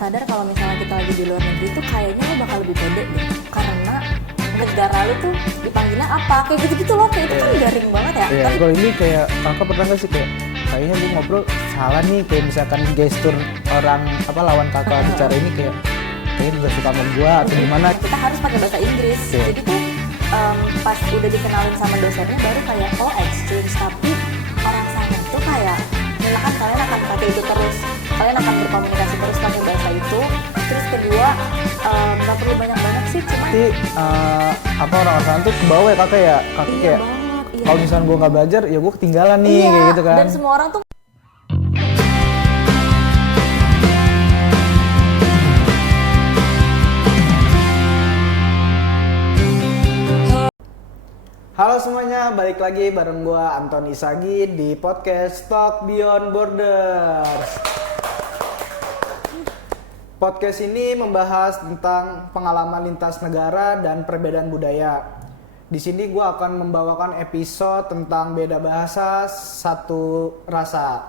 Sadar kalau misalnya kita lagi di luar negeri tuh kayaknya lo bakal lebih pede deh, karena negara lo tuh dipanggilnya apa, kayak gitu-gitu loh, kayak itu kan garing banget ya. Iya, kalau ini kayak kakak pernah nggak sih kayak kayaknya gue ngobrol salah nih, kayak misalkan gestur orang apa lawan kakak bicara ini kayak kayaknya juga suka sama gue atau gimana. Kita harus pakai bahasa Inggris, jadi tuh pas udah dikenalin sama dosennya baru kayak oh exchange, tapi orang sana tuh kayak misalkan kalian akan pakai itu terus, kalian akan berkomunikasi terus pakai bahasa itu. Terus kedua nggak perlu banyak-banyak sih, cuman Tapi apa orang-orang sana tuh kebawa ya kakak ya, kakak iya kayak banget, iya. kalau misalnya gue nggak belajar ya gue ketinggalan nih Iya, kayak gitu kan. dan semua orang tuh Halo semuanya, balik lagi bareng gue Anton Isagi di podcast Talk Beyond Borders. Podcast ini membahas tentang pengalaman lintas negara dan perbedaan budaya. Di sini gue akan membawakan episode tentang beda bahasa satu rasa.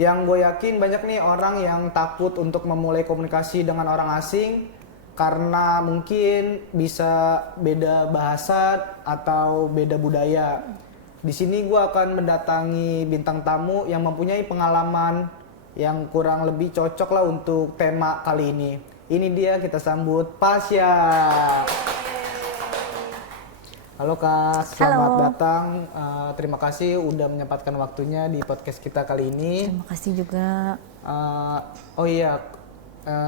Yang gue yakin banyak nih orang yang takut untuk memulai komunikasi dengan orang asing karena mungkin bisa beda bahasa atau beda budaya. Di sini gue akan mendatangi bintang tamu yang mempunyai pengalaman yang kurang lebih cocok lah untuk tema kali ini. Ini dia, kita sambut Pasya. Halo Kak, selamat Halo. datang. Terima kasih udah menyempatkan waktunya di podcast kita kali ini. terima kasih juga. Oh iya,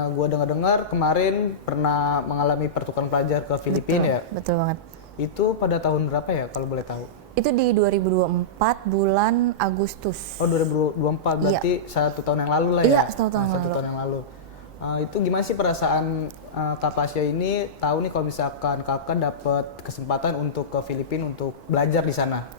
gue dengar-dengar kemarin pernah mengalami pertukaran pelajar ke Filipina ya. Betul banget. Itu pada tahun berapa ya kalau boleh tahu? Itu di 2024 bulan Agustus. Oh 2024, berarti satu tahun yang lalu lah ya? Iya, satu tahun yang lalu. Itu gimana sih perasaan Kak Pasya ini tahu nih kalau misalkan kakak dapat kesempatan untuk ke Filipina untuk belajar di sana?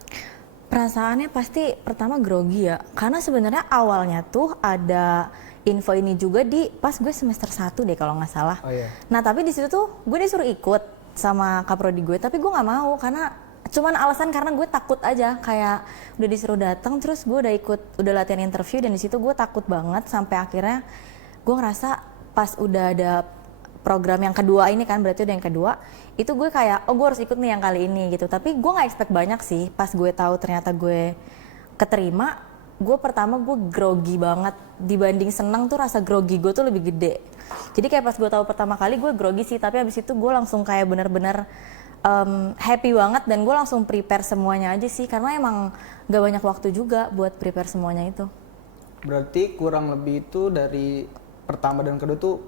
Perasaannya pasti pertama grogi ya, karena sebenarnya awalnya tuh ada info ini juga di pas gue semester 1 deh kalau nggak salah. Oh iya. Nah tapi di situ tuh gue disuruh ikut sama kaprodi gue, tapi gue nggak mau karena cuman alasan karena gue takut aja, kayak udah disuruh datang terus gue udah latihan interview dan di situ gue takut banget sampai akhirnya gue ngerasa pas udah ada program yang kedua ini kan, berarti udah yang kedua itu gue kayak oh gue harus ikut nih yang kali ini gitu. Tapi gue nggak expect banyak sih, pas gue tahu ternyata gue keterima. Gue pertama gue grogi banget, dibanding seneng tuh rasa grogi gue tuh lebih gede. Jadi kayak pas gue tahu pertama kali gue grogi sih, tapi abis itu gue langsung kayak bener-bener happy banget dan gue langsung prepare semuanya aja sih, karena emang gak banyak waktu juga buat prepare semuanya itu. Berarti kurang lebih itu dari pertama dan kedua tuh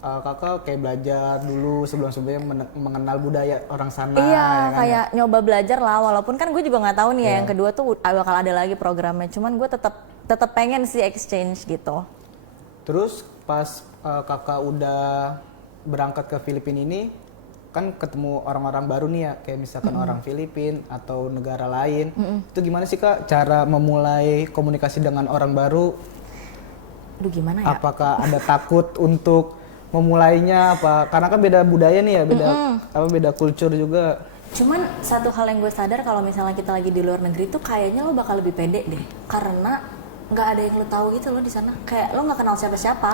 kakak kayak belajar dulu sebelum-sebelumnya mengenal budaya orang sana. Iya, ya kan, kayak nyoba belajar lah, walaupun kan gue juga nggak tahu nih ya yang kedua tuh bakal ada lagi programnya. Cuman gue tetap pengen sih exchange gitu. Terus pas kakak udah berangkat ke Filipina ini, kan ketemu orang-orang baru nih ya, kayak misalkan orang Filipina atau negara lain. Itu gimana sih Kak cara memulai komunikasi dengan orang baru? Aduh gimana ya? Apakah ada takut untuk memulainya apa? Karena kan beda budaya nih ya, beda kultur juga. Cuman satu hal yang gue sadar kalau misalnya kita lagi di luar negeri tuh kayaknya lo bakal lebih pede deh, karena nggak ada yang lo tahu gitu lo di sana, kayak lo nggak kenal siapa-siapa.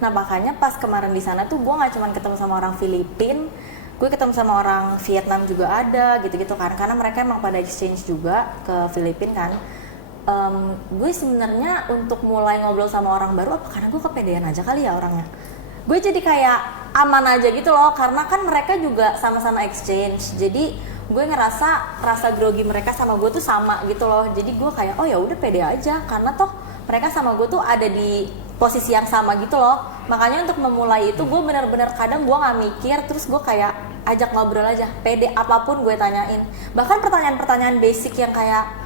Nah makanya pas kemarin di sana tuh gue nggak cuma ketemu sama orang Filipina, gue ketemu sama orang Vietnam juga ada gitu-gitu kan, karena mereka emang pada exchange juga ke Filipina kan. Gue sebenarnya untuk mulai ngobrol sama orang baru apa karena gue kepedean aja kali ya orangnya. Gue jadi kayak aman aja gitu loh, karena kan mereka juga sama-sama exchange. Jadi gue ngerasa rasa grogi mereka sama gue tuh sama gitu loh. Jadi gue kayak oh ya udah pede aja, karena toh mereka sama gue tuh ada di posisi yang sama gitu loh. Makanya untuk memulai itu gue benar-benar kadang gue nggak mikir, terus gue kayak ajak ngobrol aja, pede apapun gue tanyain. Bahkan pertanyaan-pertanyaan basic yang kayak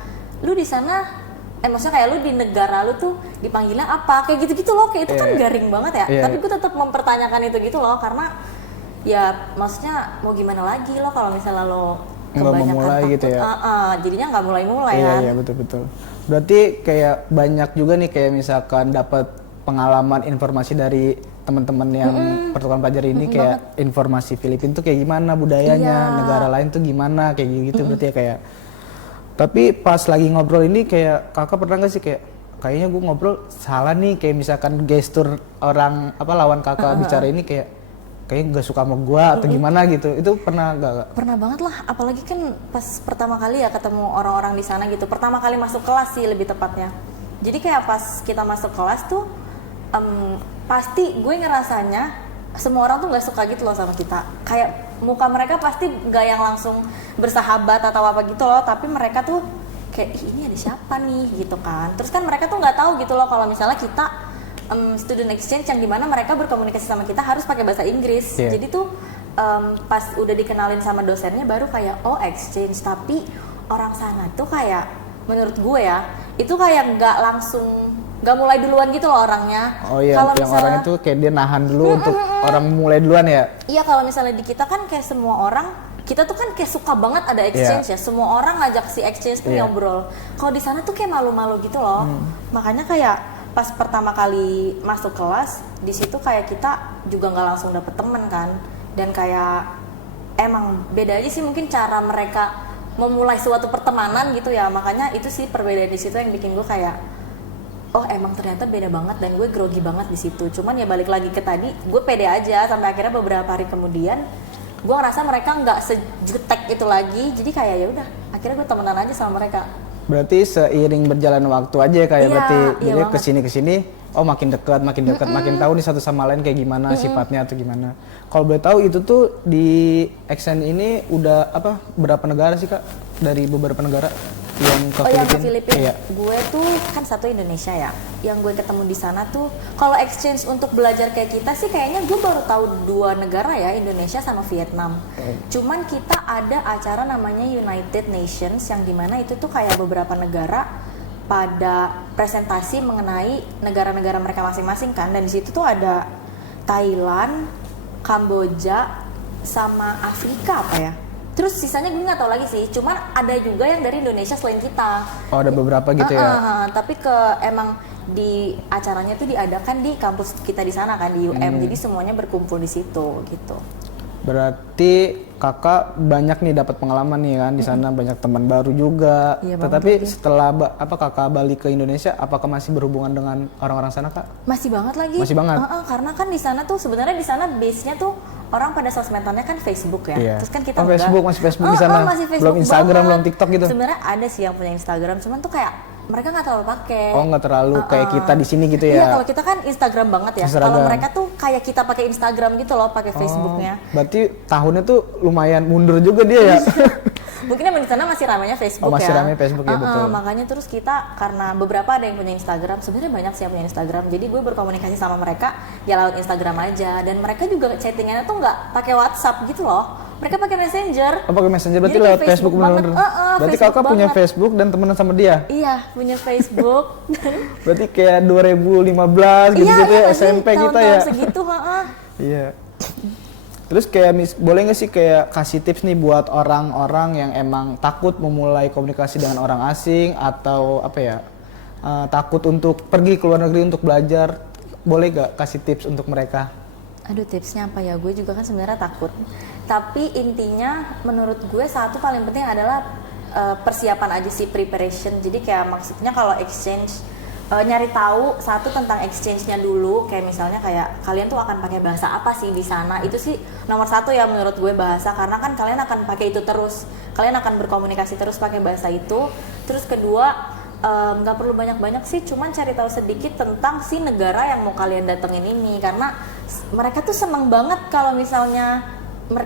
lu di sana maksudnya kayak lu di negara lu tuh dipanggilnya apa, kayak gitu-gitu loh, kayak itu kan garing banget ya. Tapi gue tetap mempertanyakan itu gitu loh, karena ya maksudnya mau gimana lagi lo kalau misalnya lo kebanyakan memulai takut gitu ya. Jadinya nggak mulai-mulai Iya, kan. iya betul-betul. Berarti kayak banyak juga nih kayak misalkan dapat pengalaman informasi dari teman-teman yang pertukaran pelajar ini kayak informasi Filipina tuh kayak gimana budayanya, negara lain tuh gimana kayak gitu berarti ya kayak. Tapi pas lagi ngobrol ini kayak kakak pernah nggak sih kayak kayaknya gue ngobrol salah nih, kayak misalkan gestur orang lawan kakak bicara ini kayak nggak suka sama gue atau gimana gitu. Itu pernah gak? Pernah banget lah, apalagi kan pas pertama kali ya ketemu orang-orang di sana gitu. Pertama kali masuk kelas sih lebih tepatnya. Jadi kayak pas kita masuk kelas tuh pasti gue ngerasanya semua orang tuh nggak suka gitu loh sama kita. Kayak muka mereka pasti nggak yang langsung bersahabat atau apa gitu loh, tapi mereka tuh kayak ini ada siapa nih gitu kan. Terus kan mereka tuh nggak tahu gitu loh kalau misalnya kita student exchange yang dimana mereka berkomunikasi sama kita harus pakai bahasa Inggris. Jadi tuh pas udah dikenalin sama dosennya baru kayak oh exchange, tapi orang sana tuh kayak menurut gue ya itu kayak nggak mulai duluan gitu loh orangnya. Oh iya, yang misalnya, orang itu kayak dia nahan dulu untuk orang mulai duluan ya. Iya, kalau misalnya di kita kan kayak semua orang, kita tuh kan kayak suka banget ada exchange ya. Semua orang ngajak si exchange tuh ngobrol. Kalau di sana tuh kayak malu-malu gitu loh. Makanya kayak pas pertama kali masuk kelas, di situ kayak kita juga nggak langsung dapet temen kan. Dan kayak emang beda aja sih mungkin cara mereka memulai suatu pertemanan gitu ya. Makanya itu sih perbedaan di situ yang bikin gue kayak oh emang ternyata beda banget dan gue grogi banget di situ. Cuman ya balik lagi ke tadi, gue pede aja sampai akhirnya beberapa hari kemudian gue ngerasa mereka nggak sejutek itu lagi. Jadi kayak ya udah, akhirnya gue temenan aja sama mereka. Berarti seiring berjalan waktu aja kayak berarti jadi kesini oh makin dekat, makin tahu nih satu sama lain kayak gimana sifatnya atau gimana. Kalau boleh tahu itu tuh di Extend ini udah berapa negara sih Kak? Dari beberapa negara yang ke Filipina? Yang ke Filipina. Iya. Gue tuh kan satu Indonesia ya. Yang gue ketemu di sana tuh kalau exchange untuk belajar kayak kita sih kayaknya gue baru tahu 2 negara ya, Indonesia sama Vietnam. Cuman kita ada acara namanya United Nations yang dimana itu tuh kayak beberapa negara pada presentasi mengenai negara-negara mereka masing-masing kan, dan di situ tuh ada Thailand, Kamboja, sama Afrika apa ya. Terus sisanya gue nggak tahu lagi sih, cuman ada juga yang dari Indonesia selain kita. Oh ada beberapa gitu ya? Tapi emang di acaranya tuh diadakan di kampus kita di sana kan, di UM, jadi semuanya berkumpul di situ gitu. Berarti kakak banyak nih dapat pengalaman nih kan di sana, banyak teman baru juga. Iya, tetapi setelah kakak balik ke Indonesia, apakah masih berhubungan dengan orang-orang sana Kak? Masih banget lagi. Masih banget. Karena kan di sana tuh sebenarnya di sana base-nya tuh orang pada sosmedannya kan Facebook ya. Iya. Terus kan kita masih Facebook di sana. Masih Facebook belum Instagram, banget. belum TikTok gitu. Sebenarnya ada sih yang punya Instagram, cuman tuh kayak mereka nggak terlalu pakai. Oh nggak terlalu kayak kita di sini gitu ya? Iya, kalau kita kan Instagram banget ya. Kalau mereka tuh kayak kita pakai Instagram gitu loh, pakai Facebooknya. Berarti tahunnya tuh lumayan mundur juga dia ya? Mungkin yang di sana masih ramainya Facebook ya. Masih ramai Facebook ya, betul. Makanya terus kita karena beberapa ada yang punya Instagram, sebenarnya banyak sih yang punya Instagram. Jadi gue berkomunikasi sama mereka ya lewat Instagram aja, dan mereka juga chattingannya tuh nggak pakai WhatsApp gitu loh. Mereka pakai Messenger. Oh pakai Messenger, berarti lewat Facebook bener-bener. Berarti Facebook kakak punya Facebook dan temenan sama dia? Iya, punya Facebook. Berarti kayak 2015 gitu-gitu ya, SMP kita ya? Segitu, Iya. Terus kayak boleh nggak sih kayak kasih tips nih buat orang-orang yang emang takut memulai komunikasi dengan orang asing atau takut untuk pergi ke luar negeri untuk belajar, boleh nggak kasih tips untuk mereka? Aduh, tipsnya apa ya? Gue juga kan sebenarnya takut. Tapi intinya menurut gue satu paling penting adalah persiapan aja sih, preparation. Jadi kayak maksudnya kalau exchange nyari tahu satu tentang exchange-nya dulu, kayak misalnya kayak kalian tuh akan pakai bahasa apa sih di sana. Itu sih nomor satu ya menurut gue, bahasa, karena kan kalian akan pakai itu terus. Kalian akan berkomunikasi terus pakai bahasa itu. Terus kedua, nggak perlu banyak-banyak sih, cuman cari tahu sedikit tentang si negara yang mau kalian datengin ini, karena mereka tuh seneng banget kalau misalnya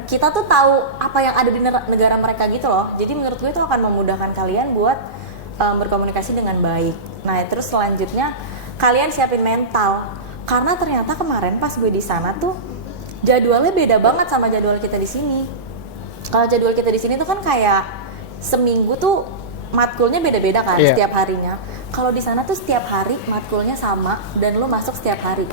kita tuh tahu apa yang ada di negara mereka gitu loh. Jadi menurut gue itu akan memudahkan kalian buat berkomunikasi dengan baik. Nah terus selanjutnya kalian siapin mental, karena ternyata kemarin pas gue di sana tuh jadwalnya beda banget sama jadwal kita di sini. Kalau jadwal kita di sini tuh kan kayak seminggu tuh matkulnya beda-beda kan, setiap harinya. Kalau di sana tuh setiap hari matkulnya sama dan lo masuk setiap hari.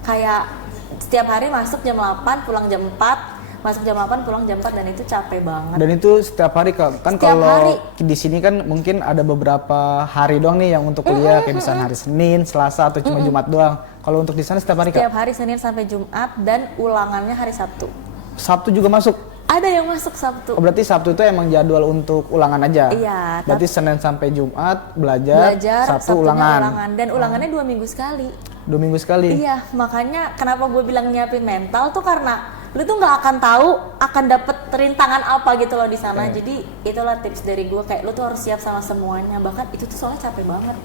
Kayak setiap hari masuk jam 8, pulang jam 4, masuk jam 8, pulang jam 4, dan itu capek banget. Dan itu setiap hari kan kalau di sini kan mungkin ada beberapa hari doang nih yang untuk kuliah, kayak misalnya hari Senin, Selasa atau cuma Jumat doang. Kalau untuk di sana setiap hari Kak? Setiap hari Senin sampai Jumat, dan ulangannya hari Sabtu. Sabtu juga masuk? Ada yang masuk Sabtu. Oh, berarti Sabtu itu emang jadwal untuk ulangan aja? Iya. Berarti Senin sampai Jumat belajar Sabtu Sabtunya ulangan. Dan ulangannya 2 minggu sekali. 2 minggu sekali? Iya, makanya kenapa gue bilang nyiapin mental tuh karena lu tuh nggak akan tahu akan dapet rintangan apa gitu loh di sana. Jadi itulah tips dari gue, kayak lu tuh harus siap sama semuanya. Bahkan itu tuh soalnya capek banget.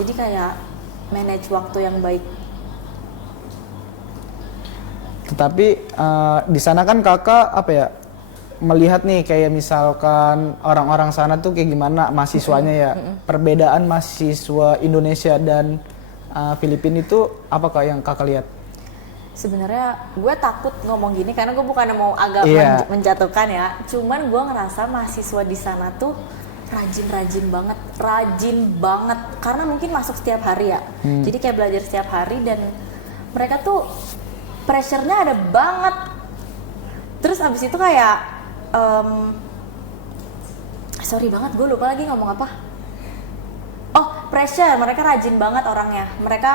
Jadi kayak manage waktu yang baik. Tetapi di sana kan kakak apa ya, melihat nih kayak misalkan orang-orang sana tuh kayak gimana mahasiswanya ya, perbedaan mahasiswa Indonesia dan Filipina itu apakah yang kakak lihat? Sebenarnya gue takut ngomong gini karena gue bukan mau agak menjatuhkan ya. Cuman gue ngerasa mahasiswa di sana tuh rajin banget. Karena mungkin masuk setiap hari ya. Jadi kayak belajar setiap hari dan mereka tuh pressure-nya ada banget. Terus abis itu kayak sorry banget, gue lupa lagi ngomong apa. Oh, pressure, mereka rajin banget orangnya. Mereka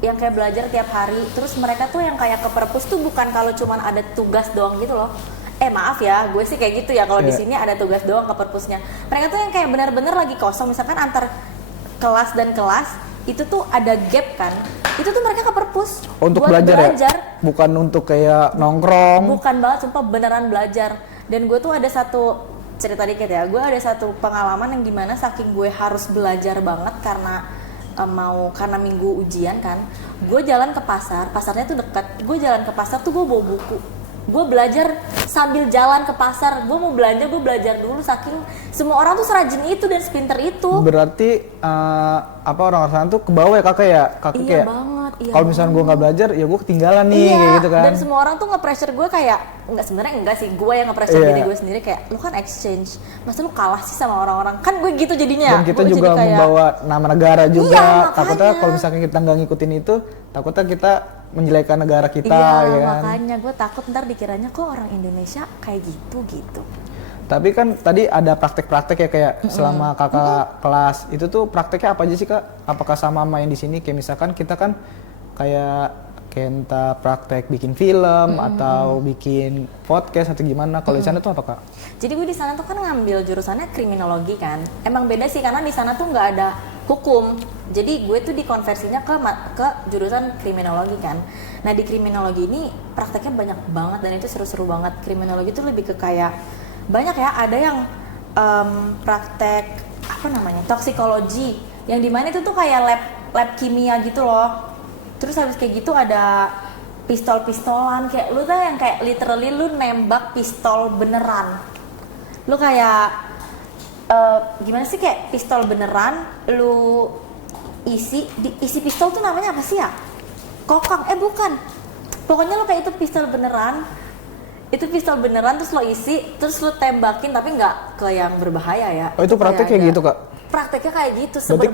yang kayak belajar tiap hari. Terus mereka tuh yang kayak ke perpus tuh bukan kalau cuman ada tugas doang gitu loh. Maaf ya, gue sih kayak gitu ya, kalau di sini ada tugas doang ke perpusnya. Mereka tuh yang kayak benar-benar lagi kosong, misalkan antar kelas dan kelas itu tuh ada gap kan. Itu tuh mereka ke perpus untuk buat belajar. Ya? Bukan untuk kayak nongkrong. Bukan banget, sumpah beneran belajar. Dan gue tuh ada satu cerita dikit ya. Gue ada satu pengalaman yang dimana saking gue harus belajar banget karena minggu ujian kan. Gue jalan ke pasarnya tuh dekat. Gue jalan ke pasar tuh gue bawa buku. Gue belajar sambil jalan ke pasar. Gue mau belanja, gue belajar dulu, saking semua orang tuh serajin itu dan sepinter itu. Berarti orang-orang sana tuh ke bawah ya kakak ya? Kakak iya kayak banget. Kalau misalnya gue nggak belajar, ya gue ketinggalan nih kayak gitu kan. Dan semua orang tuh nge-pressure gue kayak, sebenarnya enggak sih, gue yang nge-pressure diri gue sendiri kayak, lu kan exchange, masa lu kalah sih sama orang-orang? Kan gue gitu jadinya. Dan kita gua juga jadi kayak, membawa nama negara juga. Iya, takutnya kalau misalnya kita nggak ngikutin itu, takutnya kita menjelekkan negara kita. Iya, ya kan? makanya gue takut ntar dikiranya kok orang Indonesia kayak gitu. Tapi kan tadi ada praktek-praktek ya kayak selama kakak kelas, itu tuh prakteknya apa aja sih kak? Apakah sama yang di sini? Kayak misalkan kita kan kayak entah praktek bikin film atau bikin podcast atau gimana. Kalau di sana tuh apa kak? Jadi gue di sana tuh kan ngambil jurusannya kriminologi kan. Emang beda sih karena di sana tuh nggak ada hukum. Jadi gue tuh dikonversinya ke jurusan kriminologi kan. Nah di kriminologi ini prakteknya banyak banget dan itu seru-seru banget. Kriminologi tuh lebih ke kayak banyak ya. Ada yang praktek toksikologi. Yang dimana itu tuh kayak lab kimia gitu loh. Terus habis kayak gitu ada pistol-pistolan, kayak lu tuh yang kayak literally lu nembak pistol beneran. Lu kayak gimana sih, kayak pistol beneran lu isi pistol tuh namanya apa sih ya? Kokang, bukan. Pokoknya lu kayak itu pistol beneran terus lo isi, terus lo tembakin tapi nggak ke yang berbahaya ya. Oh itu praktek kayak gitu kak? Prakteknya kayak gitu, berarti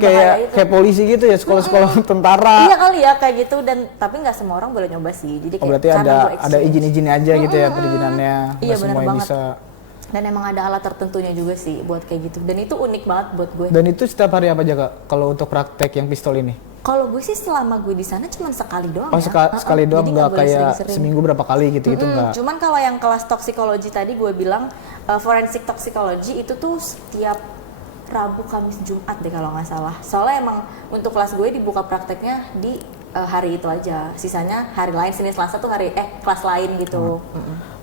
kayak polisi gitu ya, sekolah-sekolah tentara. Iya kali ya kayak gitu, dan tapi nggak semua orang boleh nyoba sih. Jadi kayak berarti ada izin-izinnya aja gitu ya, perizinannya. Iya benar banget. Bisa. Dan emang ada alat tertentunya juga sih buat kayak gitu. Dan itu unik banget buat gue. Dan itu setiap hari apa aja kak? Kalau untuk praktek yang pistol ini? Kalau gue sih selama gue di sana cuma sekali doang. Oh, ya. Sekali doang, nggak kayak seminggu berapa kali gitu nggak? Cuman kalau yang kelas toksikologi tadi gue bilang forensik toksikologi itu tuh setiap Rabu, Kamis, Jumat deh kalau nggak salah. Soalnya emang untuk kelas gue dibuka prakteknya di hari itu aja. Sisanya hari lain, Senin Selasa tuh kelas lain gitu.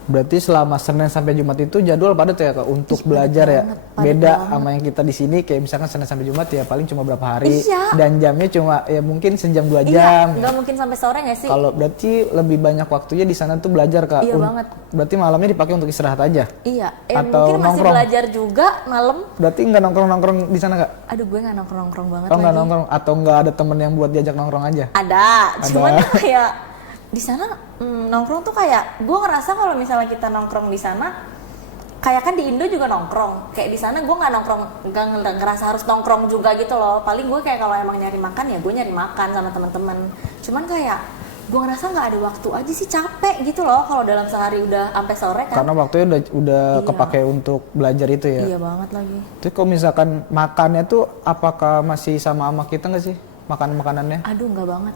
Berarti selama Senin sampai Jumat itu jadwal padat ya kak untuk belajar ya? Beda sama yang kita di sini, kayak misalkan Senin sampai Jumat ya paling cuma berapa hari. Dan jamnya cuma ya mungkin sejam 2 jam. Nggak mungkin sampai sore nggak sih? Kalau berarti lebih banyak waktunya di sana tuh belajar kak. Iya banget. Berarti malamnya dipakai untuk istirahat aja? Iya. Atau mungkin masih nongkrong? Belajar juga malam. Berarti nggak nongkrong di sana kak? Aduh gue nggak nongkrong banget. Oh nggak nongkrong, atau nggak ada temen yang buat diajak nongkrong aja? Ada. Cuman kayak di sana nongkrong tuh kayak gue ngerasa kalau misalnya kita nongkrong di sana kayak kan di Indo juga nongkrong, kayak di sana gue nggak nongkrong, nggak ngerasa harus nongkrong juga gitu loh. Paling gue kayak kalau emang nyari makan ya gue nyari makan sama teman-teman. Cuman kayak gue ngerasa nggak ada waktu aja sih, capek gitu loh kalau dalam sehari udah sampai sore kan. Karena waktunya udah kepake untuk belajar itu ya. Iya banget lagi. Terus kalau misalkan makannya tuh apakah masih sama kita nggak sih makanannya? Aduh nggak banget,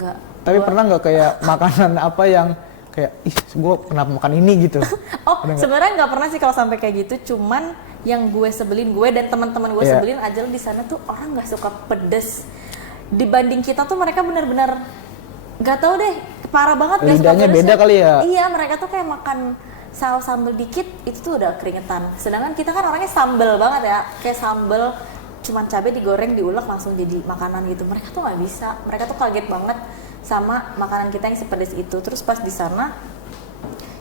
nggak. Tapi pernah nggak kayak makanan apa yang kayak gue kenapa makan ini gitu? Oh, sebenarnya nggak pernah sih kalau sampai kayak gitu. Cuman yang gue sebelin, gue dan teman-teman gue sebelin aja di sana tuh orang nggak suka pedes. Dibanding kita tuh mereka benar-benar nggak tahu deh, parah banget nggak suka lidahnya pedes. beda kali ya. Iya, mereka tuh kayak makan saus sambal dikit itu tuh udah keringetan. Sedangkan kita kan orangnya sambel banget ya, kayak sambel cuman cabai digoreng diulek langsung jadi makanan gitu. Mereka tuh nggak bisa, mereka tuh kaget banget sama makanan kita yang sepedes itu. Terus pas di sana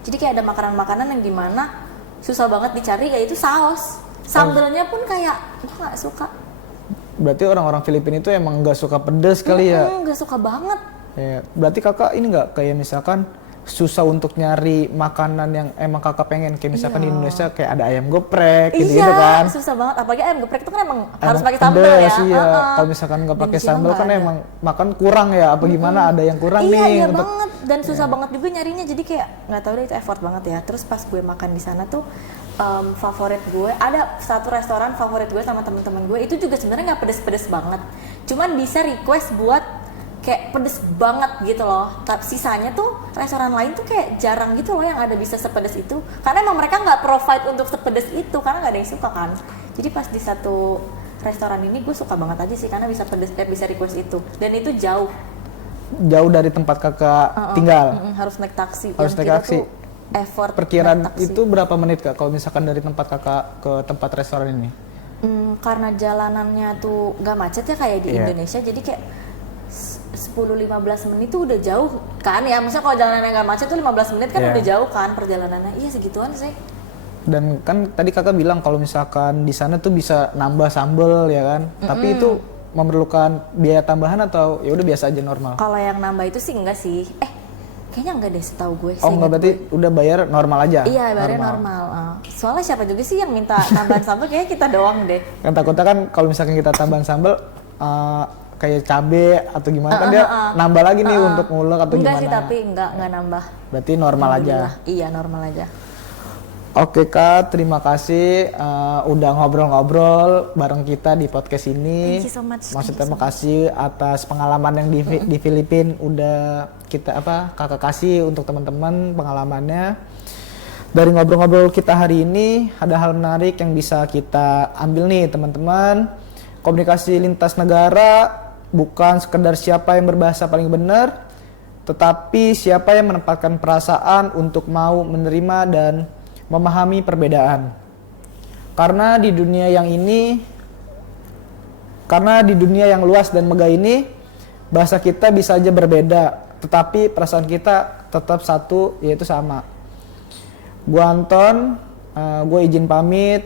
jadi kayak ada makanan-makanan yang dimana susah banget dicari, yaitu saus. Sambelnya pun kayak gue nggak suka. Berarti orang-orang Filipina itu emang nggak suka pedas kali ya? Nggak suka banget. Ya, berarti kakak ini nggak kayak misalkan susah untuk nyari makanan yang emang kakak pengen, kayak misalkan di Indonesia kayak ada ayam geprek gitu kan? Iya, susah banget. Apalagi ayam geprek itu kan emang harus pakai sambal ya. Iya. Kalau misalkan nggak pakai sambal kan emang makan kurang ya, apa gimana ada yang kurang nih. Iya untuk... banget, dan susah banget juga nyarinya. Jadi kayak nggak tahu deh, itu effort banget ya. Terus pas gue makan di sana tuh favorit gue, ada satu restoran favorit gue sama temen-temen gue, itu juga sebenarnya nggak pedes-pedes banget. Cuman bisa request buat kayak pedes banget gitu loh. Tapi sisanya tuh restoran lain tuh kayak jarang gitu loh yang ada bisa sepedes itu. Karena emang mereka nggak provide untuk sepedes itu, karena nggak ada yang suka kan. Jadi pas di satu restoran ini gue suka banget aja sih, karena bisa pedes, bisa request itu. Dan itu jauh dari tempat kakak tinggal. Harus naik taksi. Harus naik taksi. Effort. Perkiraan itu berapa menit kak kalau misalkan dari tempat kakak ke tempat restoran ini? Karena jalanannya tuh nggak macet ya kayak di Indonesia, jadi kayak 10-15 menit tuh udah jauh kan ya. Maksudnya kalau jalanannya nggak macet tuh 15 menit kan udah jauh kan perjalanannya. Iya segituan sih. Dan kan tadi kakak bilang kalau misalkan di sana tuh bisa nambah sambel ya kan, tapi itu memerlukan biaya tambahan atau ya udah biasa aja normal? Kalau yang nambah itu sih enggak sih. Kayaknya enggak deh setahu gue. Oh enggak, berarti udah bayar normal aja? Iya, bayarnya normal. Soalnya siapa juga sih yang minta tambahan sambal, kayaknya kita doang deh. Kan takutnya kan kalau misalkan kita tambahan sambal kayak cabe atau gimana kan dia nambah lagi nih untuk ngulek atau enggak gimana? Enggak sih, tapi enggak nambah. Berarti normal aja? Iya, normal aja. Oke kak, terima kasih udah ngobrol-ngobrol bareng kita di podcast ini. Thank you so much. Maksudnya terima kasih atas pengalaman yang di Filipina udah kita kakak kasih untuk teman-teman pengalamannya. Dari ngobrol-ngobrol kita hari ini ada hal menarik yang bisa kita ambil nih teman-teman. Komunikasi lintas negara bukan sekedar siapa yang berbahasa paling benar, tetapi siapa yang menempatkan perasaan untuk mau menerima dan memahami perbedaan. Karena di dunia yang luas dan megah ini, bahasa kita bisa aja berbeda, tetapi perasaan kita tetap satu, yaitu sama. Gua Anton, gue izin pamit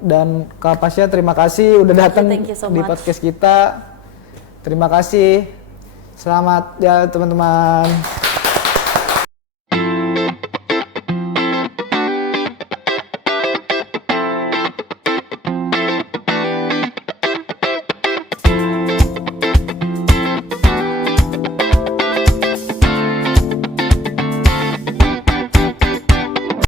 dan Kak Pasya terima kasih udah datang di podcast kita. Terima kasih. Selamat ya teman-teman.